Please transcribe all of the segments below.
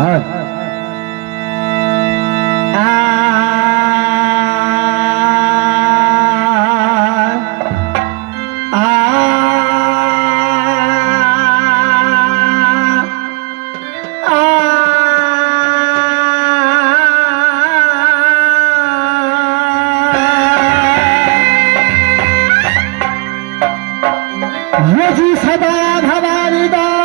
हाँ जी सदा भवानी दाहिनी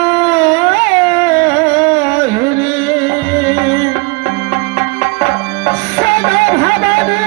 सदा भवानी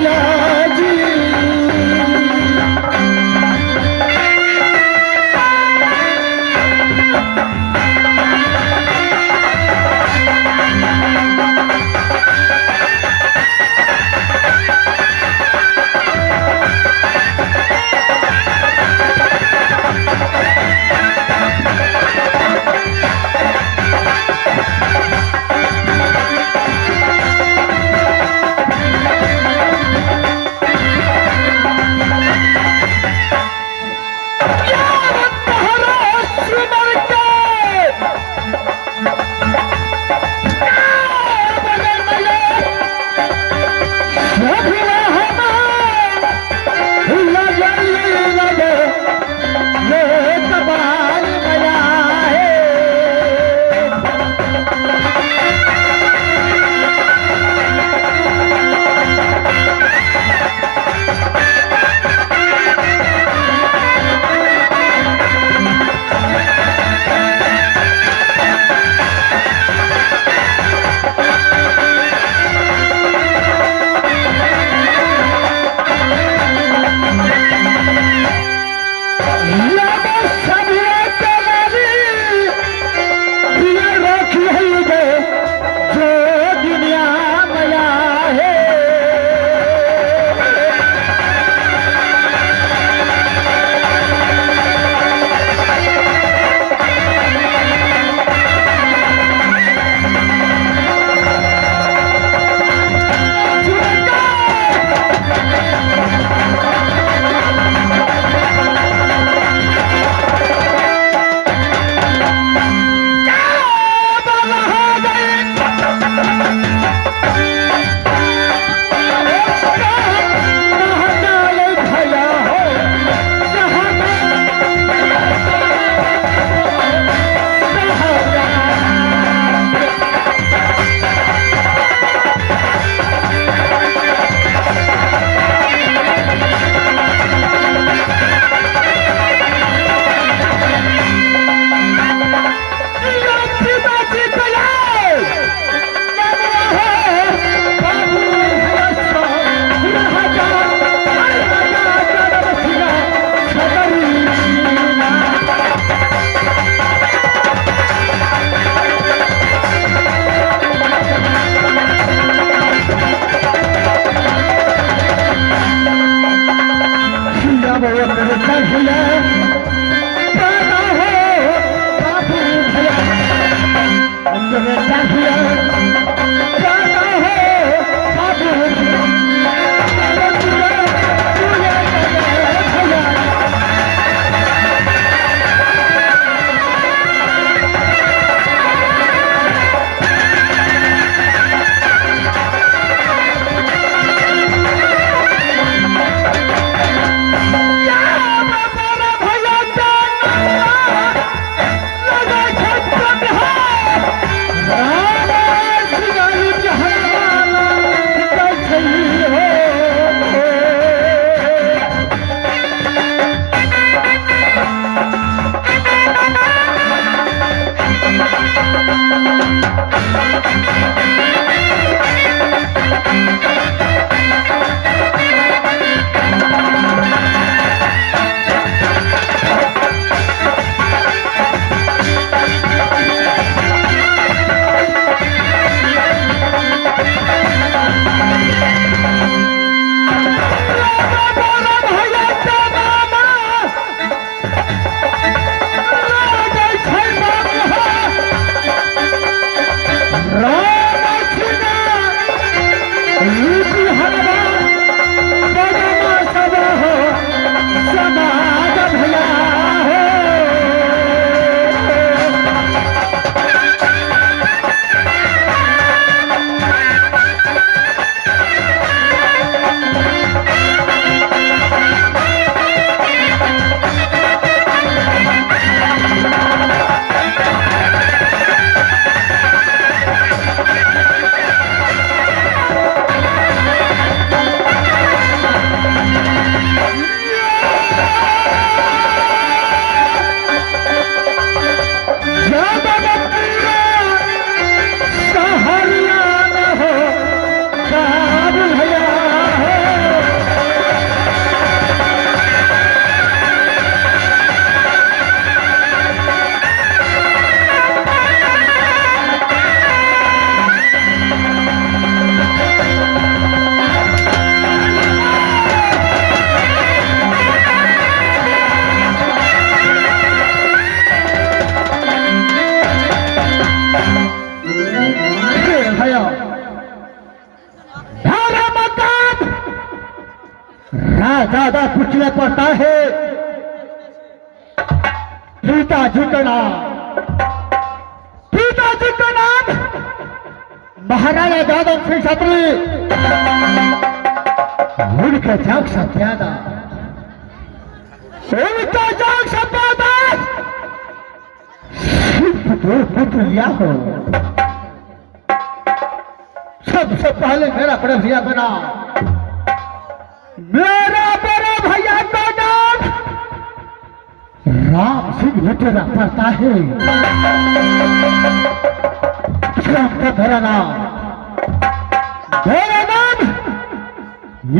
Yeah. ज्यादा कुचले पड़ता है पिताजी का नाम महाराजा यादव सिंह छत्री उनके जाग सत्यादा उनका जाग सत्यादा सिर्फ 2 पुत्र लिया हो। सबसे पहले मेरा बड़े भैया का नाम राम सिंह लुटेरा पड़ता है। मेरा नाम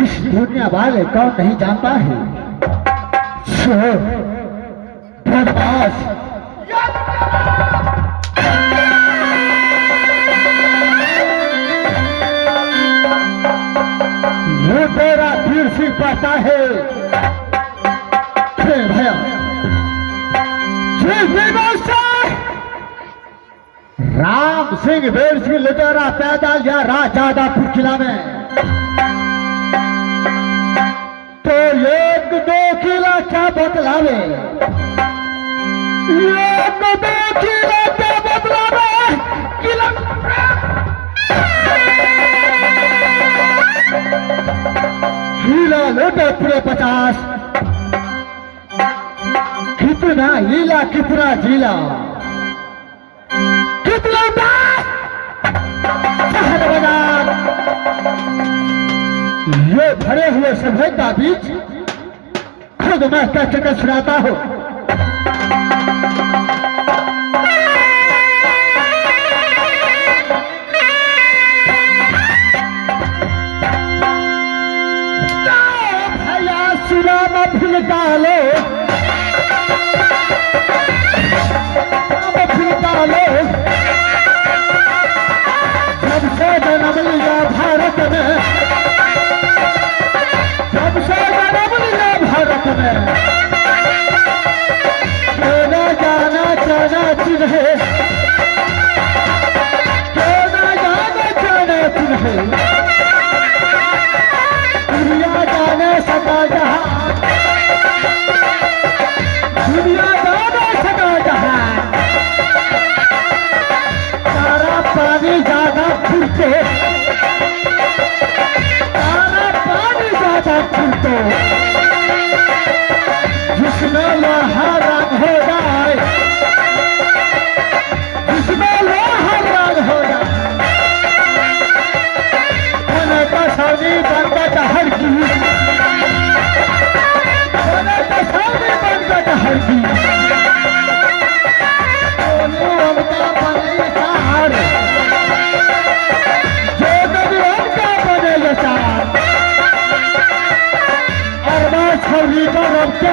इस दुनिया वाले कौन नहीं जानता है। बदमाश लुटेरा वीर सिंह पड़ता है। भैया राम सिंह वीर सिंह लुटेरा पैदा लिया राजादापुर किला में। तो 1-2 किला क्या बतलावे, 1-2 किला क्या बतलावे किला किला लुटे पूरे 50। कितना लीला कितना जिला कितना ये भरे हुए सभ्य का बीच खुद मैं कहकर सुनाता हूं। भैया सुना मत डालो सबसे जन्म लिया भारत में, सबसे जन्म लिया भारत में। केना जाना जाना चिन्हे, केना जाना जाना चिन्हे। दुनिया जाने सका जहां, दुनिया जाने सका जहां। सारा पानी ज्यादा फिरते, सारा पानी ज्यादा फिरते। जिसमें लोहा रंग हो जाए, जिसमें लोहा रंग हो जाए। मैंने कसानी बनता जहर की, मैंने कसानी बनता जहर की। और मैं छवि को रब के